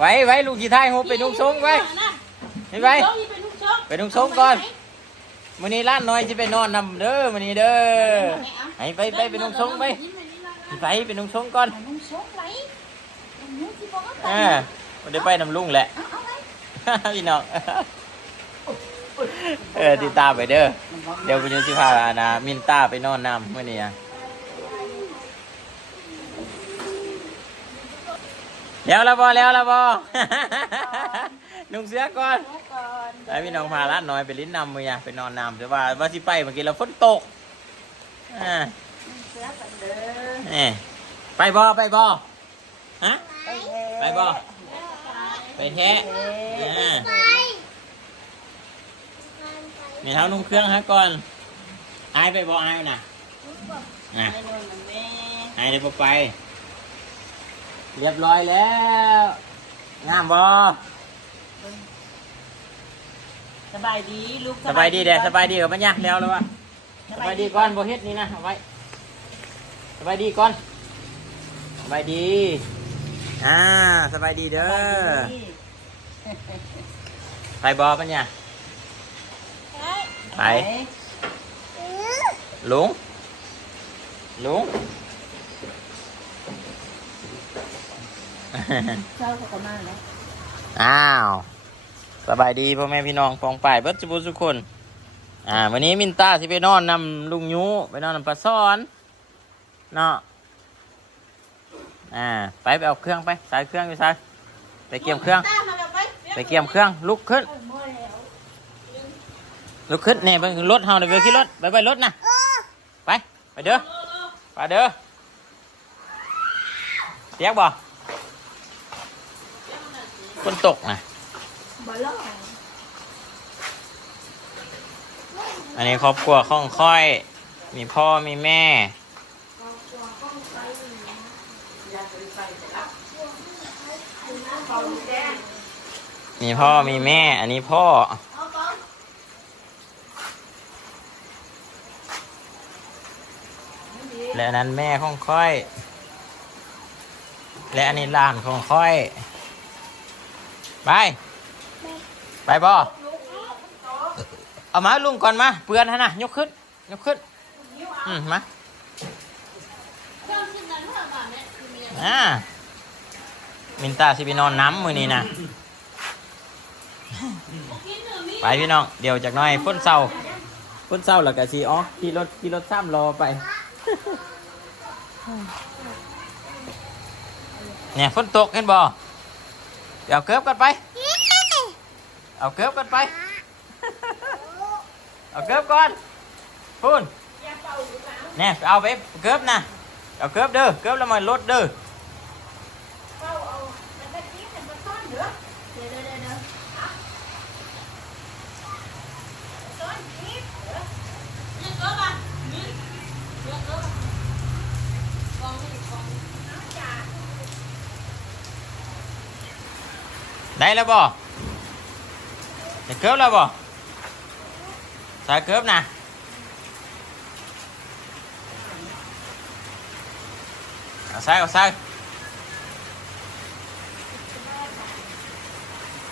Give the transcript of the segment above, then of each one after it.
ไว้ไว้ลูกกี่ท้ายหุบไปนุ่งทรงไว้ไปไว้ไปนุ่งทรงก่อนมื้อนี้ร้านน้อยสิไปนอนนำเด้อมื้อนี้เด้อไปไปไปนุ่งทรงไปไปไปนุ่งทรงก่อนอกว่าเออบ่ได้ไปนำลุงแหละพี่น้องเออติดตามไปเด้อเดี๋ยววันนี้สิพานะมินตาไปนอนนำมื้อนี้อะ แล้วละบ่แล้วละบ่นุ่งเสื้อก่อนก่อนไอพี่น้องพาร้านน้อยไปลิ้นนำมืออะไปนอนนำแต่ว่าว่าสิไปเมื่อกี้เราฝนตกอ่าเสื้อกันเด้อนี่ไปบ่ไปบ่ฮะไปไปบ่ไปแท้อ่ามีเท้านุ่งเครื่องฮะก่อนอายไปบ่อายน่ะอะไปนอนมันแม่อายได้บ่ไป เรียบร้อยแล้ว งามบ่สบายดีลูกสบายดีเด้อสบายดีกับปัญญาแล้วแล้ววะสบายดีก่อนบ่เฮ็ดนี่นะเอาไว้สบายดีก่อนสบายดี อ่าสบายดีเด้อไปบอปะเนี่ยไปลุงลุง เจ้าเขาก็มาแล้วอ้าว สบายดีพ่อแม่พี่น้องปองป่ายเบิดจุบุทุกคน อ่า วันนี้มินตาสิไปนอนนำลุงยูไปนอนนำปลาซ้อนเนาะอ่าไปไปเอาเครื่องไปสายเครื่องอยู่สายไปเกี่ยมเครื่อง ไปเกี่ยมเครื่องลุกขึ้นลุกขึ้นเนี่ยไปรถเฮาเดี๋ยวไปขึ้นรถไปไปรถนะไปไปเด้อไปเด้อเตียกบ่ ฝนตกนะบ่ล่ออันนี้ครอบครัวข้องค่อย มีพ่อมีแม่ มีพ่อมีแม่ อันนี้พ่อ และอันนั้นแม่ของค่อย และอันนี้หลานของค่อย ไปไปบ่เอามาลุงก่อนมาเปลือนฮะนะยกขึ้นยกขึ้นอืมมาอ่ามินตาสิไปนอนน้ำมือนี้นะไปพี่น้องเดี๋ยวจากน้อยพ้นเศร้าพ้นเศร้าแล้วก็สีอ๋อขี่รถขี่รถซ้ำรอไปเนี่ยฝนตกเห็นบ่ เดี๋ยวเอาเกิบกันไป เอาเกิบกันไป เอาเกิบก่อนพูนเนี่ยเอาไปเกิบนะเอาเกิบเด้อเกิบแล้วมันลดเด้อ ได้แล้วบ่จะเกิบแล้วบ่ใส่เกิบนะเอาใส่เอาใส่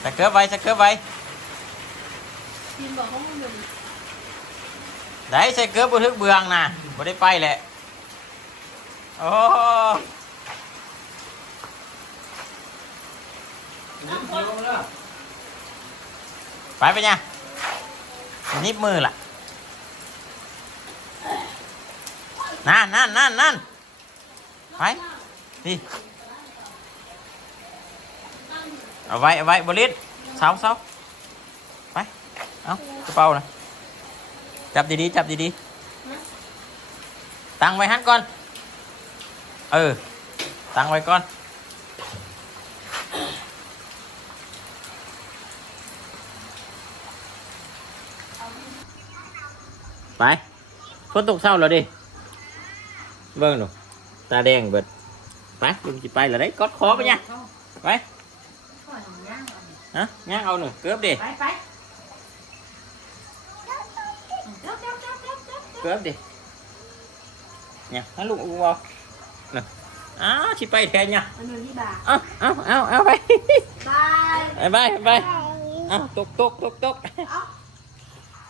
ใส่เกิบไว้ใส่เกิบไว้กินบอกเขาไม่หนึ่งได้ใส่เกิบบ่ทึกเบืองนะบ่ได้ไปแหละโอ้ ไปไปเนี่ยนิบมือล่ะ นั่นนั่นนั่นนั่นไปดิเอาไว้เอาไว้บริษเสาเสาไป เอากระเป๋านะจับดีๆจับดีๆตั้งไว้หันก่อน เออ ตั้งไว้ก่อน ไปฝนตกเศร้าแล้วดิเบิ่งดูตาแดงเบิดไปลุงจิไปแล้วได้กอดคอไปเนี่ยไปฮะย่างเอาหนึ่งเกือบดิไปไปเกือบดิเนี่ยให้ลุงอุ้งเอาหนึ่งอ้าวชิไปแทนเนี่ยอันนี้บาเอาเอาเอาเอาไปไปไปไปเอาตกตกตกตกอะ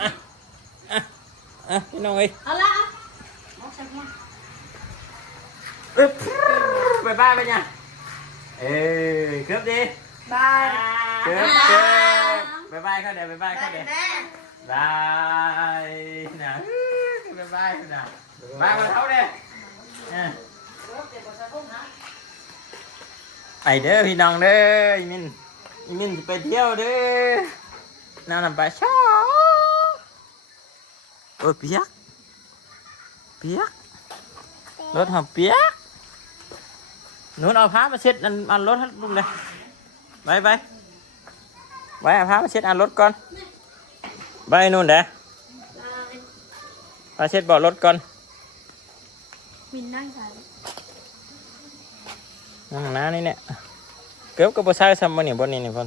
อะ อะพี่น้องเอ้ยเอาละเอาสักมาอึ๊บไปบ้านไปเนี่ยเอ้ยเกือบดีบายเกือบเกือบไปบ้านเขาเดี๋ยวไปบ้านเขาเดี๋ยวบายนะไปบ้านเขาเดี๋ยวบ้านมาเขาเดี๋ยวอะไปเด้อพี่น้องเด้ออีมินอีมินจะไปเที่ยวเด้อน้ำน้ำปลาชอโอ้ยเปียกเปียกรถหอมเปียกหนูเอาผ้ามาเช็ดอันอันรถให้ลุงเลยไปไปไปเอาผ้ามาเช็ดอัน รถก่อนไปนู่นเด้อผ้าเช็ดเบาะรถก่อนมินนั่งใส่นั่งหน้านี่เนี่ยเกือบกับบใช้ซ้ำบนนี่บนนี่นี่พอน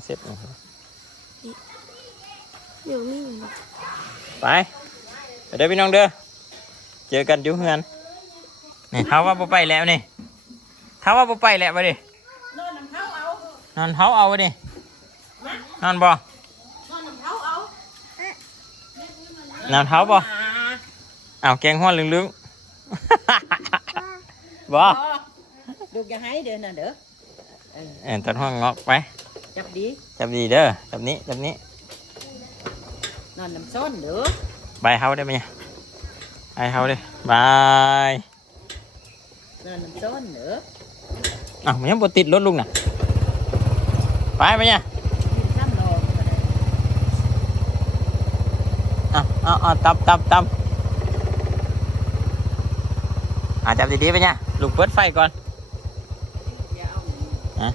เช็ดนี่เดี๋ยวนี่ไปไปเด้อพี่น้องเด้อเจอกันอยู่เฮือนนี่เขาว่าบ่ไปแล้วนี่เขาว่าบ่ไปแล้วไปดินอนน้ำเท้าเอานอนเขาเอาไปดินอนบ่นอนน้ำเท้าเอานอนเขาบ่เอาวแกงห้อนลึงๆบ่ดูอย่าให้เดินน่ะเด้อเอ็นต้นห้องงอกไปจับดีจับดีเด้อจับนี้จับนี้นอนน้ำส้นเด้อใบายเฮาได้ไหมเนี่ยใบายเฮาได้บายนอนน้ำส้นเด้ออ้าวมันยังบ่ติดรถลุงน่ะไปไหมเนี่ยมีซ้ำรองก็ได้อ้าวอ้าวอ้าวตับตับตับอ่าจับดีๆไปเนี่ยลุงเปิดไฟก่อนอย่าเอาฮะ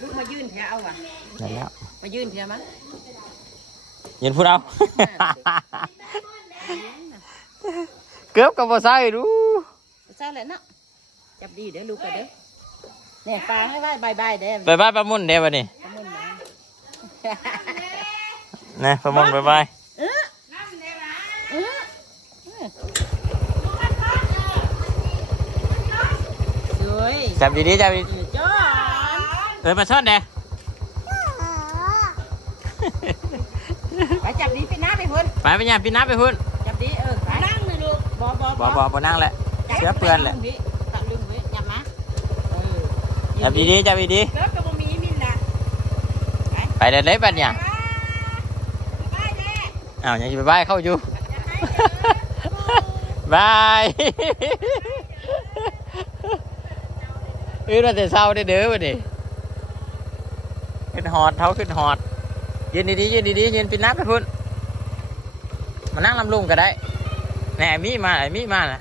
ลูกมายื่นเพียเอาว่ะนั่นแล้วมายื่นเพียมั้ยยืนพูดเอาเกือบกับบ่ใส่ดูเจ้าแหละเนาะจับดีเด้อลูกก็เด้อเนี่ยปลาให้ไหว้บาย บายเด้อไปบ้านปลามุ่นเด้บัดนี้ขมุนมานะปลามุ่นบายบายเออเออ ไปพุ่นไปไปเนี่ยพี่น้าไปพุ่นจับดีเออไปนั่งเลยลูกบอบอบ่บ่บ่นั่งแหละ เสื้อเปื้อนแหละตัดลุงไว้จับมาเออจับดีๆจับดีแล้วก็บ่มีมินนะๆไปเดินเลยบัดเนี่ยไปแน่อ้าวยังจะไปบายเข้าอยู่บายเอ้ยมาแต่เช้าได้อเด้อบัดนี้ขึ้นหอดเท้าขึ้นหอดยืนดีๆยืนดีๆยืนปีนับไปพุ่น มานั่งลำลุงก็ได้แหน่มีมาไอ้มีมาน่ะ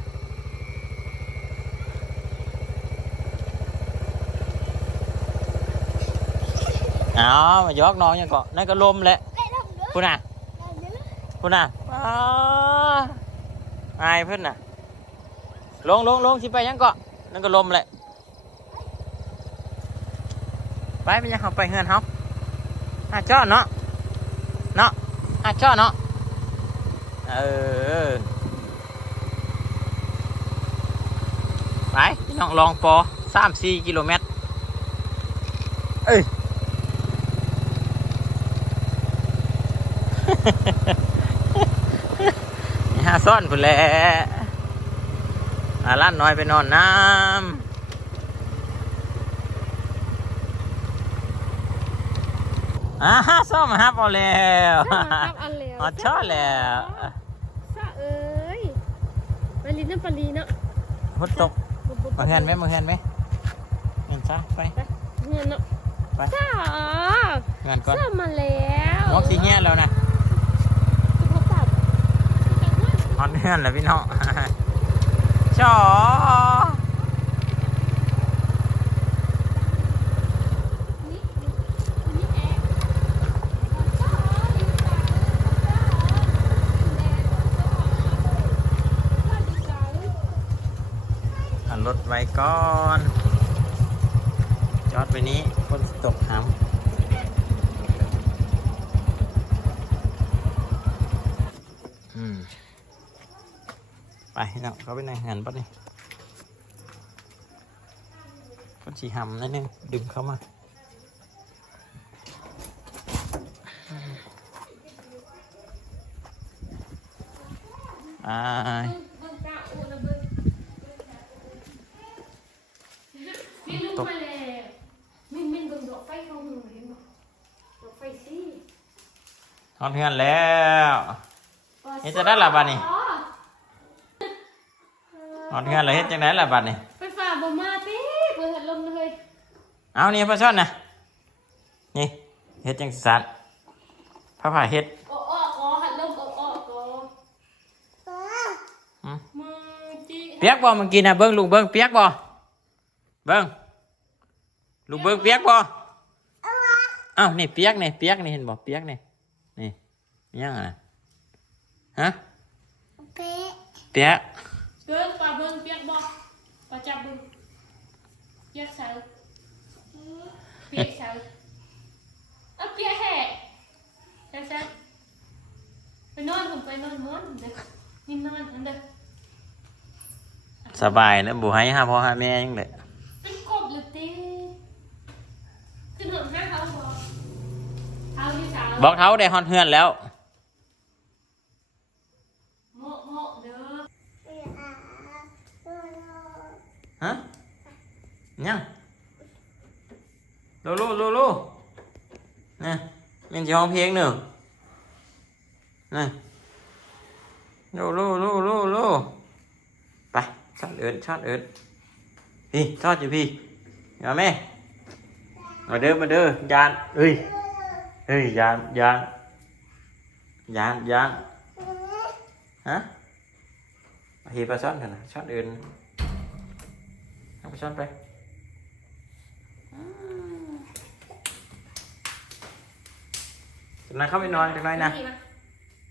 เอามายอกน้องยังเกาะนั่นก็ลมแหละพุ่นน่ะพุ่นน่ะอ้าอายเพิ่นน่ะ ลงลงลงสิไปยังเกาะนั่นก็ลมแหละไปไปยังเขาไปเฮือนเขาอาจ้อเนาะเนาะอาจ้อเนาะ เออ ไปพี่น้องลองปอสามสี่กิโลเมตร เอ้ยนี่ห้าซ่อนพุ่นแหละอาล้านน้อยไปนอนน้ำอ่าห้าซ่อมฮับเอาแล้วครับอันแล้วอ๋อชอบแล้วซะเอ้ยไป ลิ้นน้ำปลาลีเนาะพุดตกมาเฮือนไหมมาเฮือนไหมเงินซะไปเงินเนาะไปซะเงินก่อนซะมาแล้วนกสีเงี้ยแล้วนะสุขภาพฮอนเฮือนแล้วพี่น้องชอ ไว้ก่อน จอดไปนี้คนตกหามไปเนาะเขาไปในหันปั๊บนี่คนสีหำนั่นนึงดึงเข้ามาอ่า เพื่อนแล้วเฮ็ดจะได้ละบัดนี่อ๋อทอนเพื่อนแล้วเฮ็ดจังไดล่ะบัดนี่ไฟฟ้าบ่มาติเปิดพัดลมเลยเอานี่พระช่อนนะนี่เฮ็ดจังสัตว์พระผ่าเฮ็ดโอ้โอ้ขอพัดลมโอ้โอ้ขออืมมึงจิเปียกบ่เมื่อกี้นะเบิ้งลูกเบิ้งเปียกบ่เบิ้งลูกเบิ้งเปียกบ่อ้าวนี่เปียกนี่เปียกนี่เห็นบ่เปียกนี่นี่มี ยังไงฮะเปียกเบิ่งปลาเบิ่งเปียกบ่ปลาจับเบิ่งเปียกใส่เปียกใส่เอาเปียกแห่ใช่ใช่ไปนอนผมไปนอนม้วนเด้อนี่นอนอันเด้อสบายนะบ่ให้หาพ่อหาแม่ยังเลยเป็นกบหรือตีขึ้นหึงห้าเขาบอกเท้าที่สาวบอกเท้าได้ฮอนเฮือนแล้ว โมะโมะเด้อ ฮะยังลูลูลูลูนี่มันจะห้องเพลงหนึ่งนี่ลูลูลูลูลูไปชอดเอินชอดเอินพี่ชอดอยู่พี่มาแม่มาเด้อมาเด้อยานเอ้ยเอ้ยยานยานยานยานฮะเฮีปลาช่อนกันนะช่อนเอิน เอาปลาช่อนไปจากนั้นเข้าไปนอนจากนั้นนะ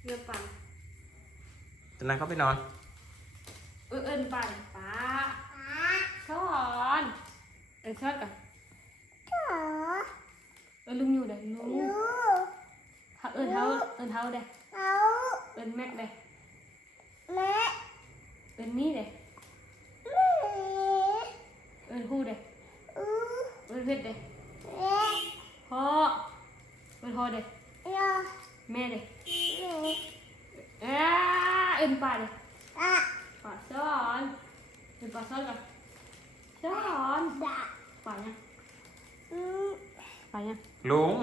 เรือปั่นจากนั้นเข้าไปนอน เออเอินปั่นป้าช้อนเออช้อนก่อนเออลุงอยู่เด้ลุงถ้าเอินเท้าเอินเท้าเด้เอินแม็กเด้เอินนี่เด้เอินฮู้เด้ เอินเพชรเด้พ่อเอินพ่อเด้แม่เด้เอ้าเอินป่าเด้ป่าช้อนเอินป่าช้อนก่อนช้อนป่ายังป่ายังลุง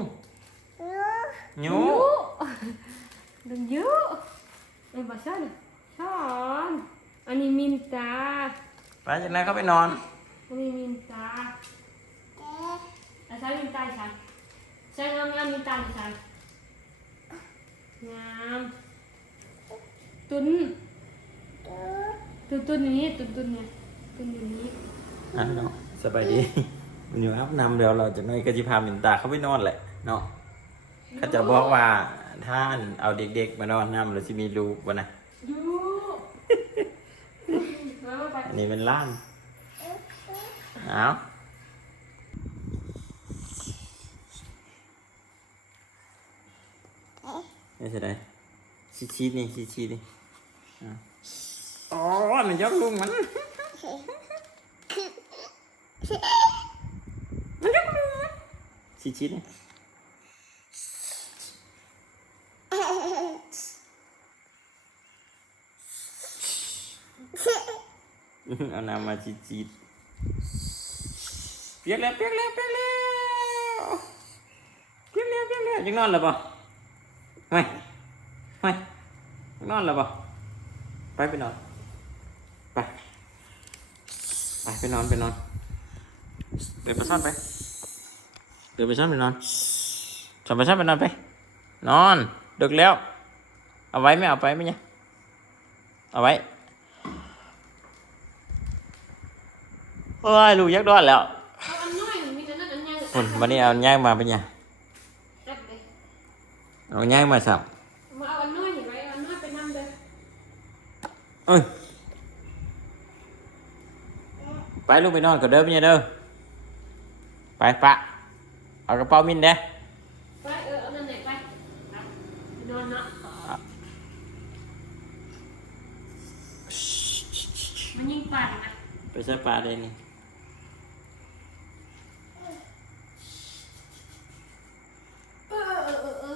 หยูลุงยุเอินป่าช้อนเด้ช้อนอันนี้มินตาไปจากนั้นเข้าไปนอนอันนี้มินตาอา ใช้มินตาฉันใช้งามงามมินตาฉันงามตุนตุนตุนอย่างนี้ตุนตุนเนี่ยตุนอย่างนี้อะเนาะสบายดีมันอยู่อัพนำเดี๋ยวเราจะน้อยก็จะพามินตาเข้าไปนอนแหละเนาะเขาจะบอกว่าท่านเอาเด็กๆมานอนนำเราจะมีลูกวะนะยูมาไปอันนี้เป็นล้านเอา ไม่ใช่ไดชีชีนี่ชีชีนี่อะอ๋อมันยกลุงมัน มันยกลุงมันชีชีนี่เอาน้ำมาจีจีดเปียกแล้วเปียกแล้วเปียกแล้วเปียกแล้วเปียกแล้วยังนอนหรือเปล่า ไม่ไม่ยังนอนหรือเปล่าไปไปนอน ไป ไปไปนอนไปนอน เดินไปซ่อนไป เดินไปซ่อนไปนอนสอนไปซ่อนไปนอนไป นอน ดึกแล้ว เอาไว้ไม่เอาไปไหมเนี่ย เอาไว้เอ้ยลูกยักษ์ดอนแล้วเอาอันน้อยมีแต่นั่นอันใหญ่คนวันนี้เอาย่างมาเป็นไงจัดเลย เอาย่างมาสับมาเอาอันน้อยเห็นไหมเอาอันน้อยไปนำเลยเอ้ยไปลูกไปนอนก่อนเด้อพี่เด้อไปปะเอากระเป๋ามินเด้ไปเออเอานั่นไหนไปไปนอนเนาะมันยิงปั่นนะไปใช้ปลาได้นี่ เออเออ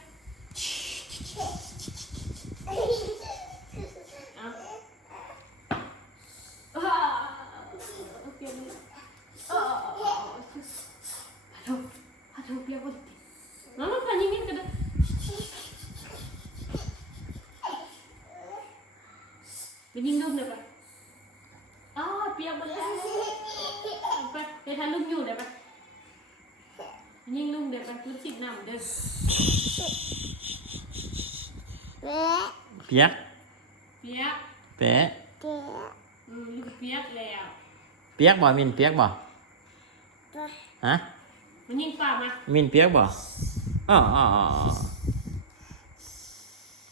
เออเออเปียกก็เรียบเปียกก็แดดปลาเปียกก็แดดปลามาปลายิงขึ้นกัน ปียกหมดแล้วไปเดี๋ยวถ้าลุงอยู่เดี๋ยวไป ยิงลุงเดี๋ยวไปลุงสิบน้ำเด้อเปียกเปียกเป๊ะอืมลุงเปียกแล้วเปียกบ่มินเปียกบ่ฮะมันยิงป่ามามินเปียกบ่อ๋ออ๋ออ๋ออ๋อ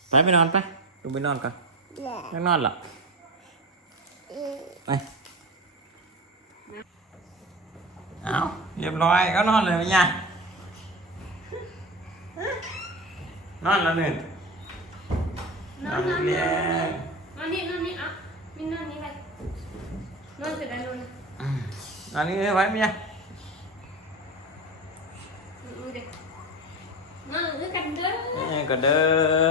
ไปไปนอนไปลงไปนอนก่อนยังนอนเหรอไปเอาเรียบร้อยก็นอนเลยไหมเนี่ย นอนแล้วหนึ่งนนออนนนอนเรียงนอนนี่นอนนี่อะมินนอนนี่ไปนอนเสร็จแล้วนอนนอนนี่ไว้ไหมเนี่ยอืมเด็กนอนด้วยกันเด้อนี่ก็เด้อ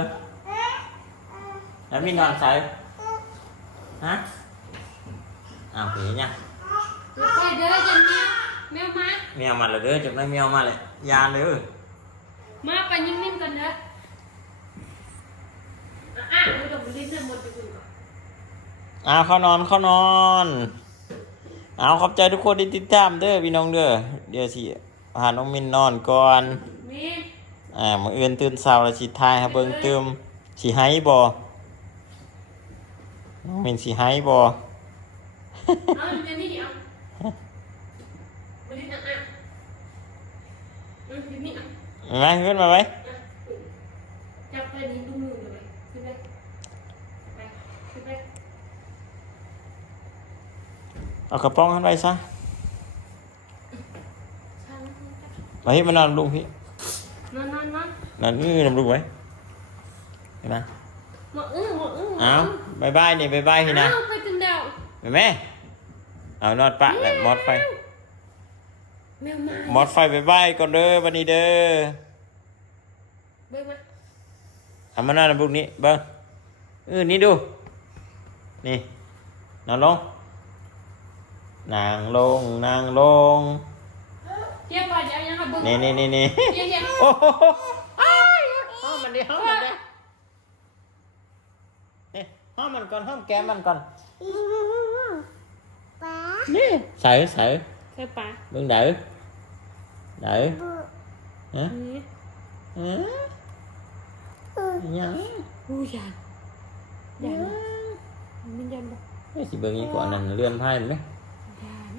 แล้วมีนอนใส่ฮะอ้าวผีเนี่ยไปเด้อจันเนี่ยแมวมาแมวมาเลยเด้อจับได้แมวมาเลยยาเด้อ มาไปยิงนิ่มกันเด้ออะอะดูดอกลิ้นเธอหมดไปคุณก่อนอ้าวเข้านอนเข้านอน เอาขอบใจทุกคนที่ติดตามเด้อพี่น้องเด้อเดี๋ยวสิพาน้องมินนอนก่อนมินอ่ามื้ออื่นตื่นเช้าแล้วสิทายให้เบิ่งเติมสิให้บ่น้องมินสิให้บ่ เอาเดี๋ยวนี้ดิเอาบลิ้นอะอะอืมเดี๋ยวนี้อะ มาขึ้นมาไว้จับไปนี่ดูมือเลยขึ้นไปไปขึ้นไปเอากระป๋องขึ้นไปซะช่างมันจับมาให้มานอนลุงพี่นอนนอนนอนนอนอื้อลำลุงไว้เห็นไหมหมออื้อหมออื้อหมเอาอื้อบายบายนี่บายบายพี่นะอ้าวไปถึงเดียวเห็นไหมเอานอนปะแล้วมอดไฟ แมวมามอดไฟบายบายก่อนเด้อวันนี้เด้อเบิ่งมาเอามานอนลำลุงนี้เบิ้งเออนี่ดู นี่นอนลงนางลงนางลงเยี่ยมไปเดี๋ยวยังค่ะเบิ่งนี่นี่นี่นี่เยี่ยมเยี่ยมโอ้โหอ้ายห้อมมันดิห้อมมันดินี่ห้อมมันก่อนห้อมแก้มมันก่อนนี่ใส่ใส่ ใส่ปลาเบิ่งเด้อเด้อฮะนี่ฮะยังอู้ยันยันมันยันบ่เฮ้ยสิเบิ่งอีกก่อนนั่นเลื่อนไพ่มั้ยยัน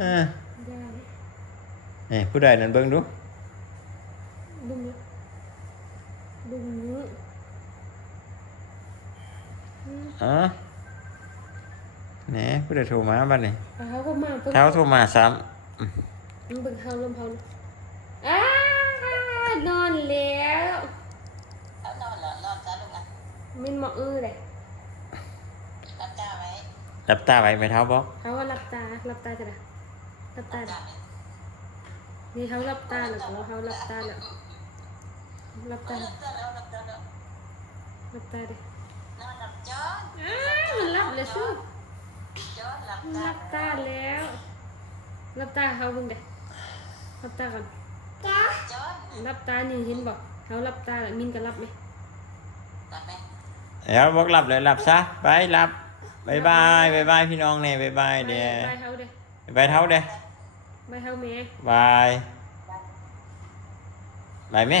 อ่ายันนี่ผู้ใดนั่นเบิ่งดูเบิ่งนี้เบิ่งนี้อ่าแห น่ผู้ใดโทรมาบัดนี้เขาก็มาเบิ่งเท้าโทรมาซ้มันเบิ่งเฮาลมเฮาอ้านอนแล้วมินหมออื้อเลยำรับตาไว้ไหมเท้าบอกเขาว่าหลับตาหลับตาจะได้หลับตาจ้ะนี่เขาหลับตาแล้วเขาเขาหลับตาแล้วหลับตาหลับตาดิอ้ามันหลับเลยสู้ หลับตาแล้วหลับตาเขาเบิ่งเด้หลับตาก่อนหลับตานี่เห็นบอกเขาหลับตาแล้วมินก็หลับไหมเดี๋ยวบอกหลับเลยหลับซะไปหลับบายบายบายบายพี่น้องเนี่ยบายบายเดี๋ยวไปเขาเด้บายเท้าเด้ไปเขาแม่บายบายแม่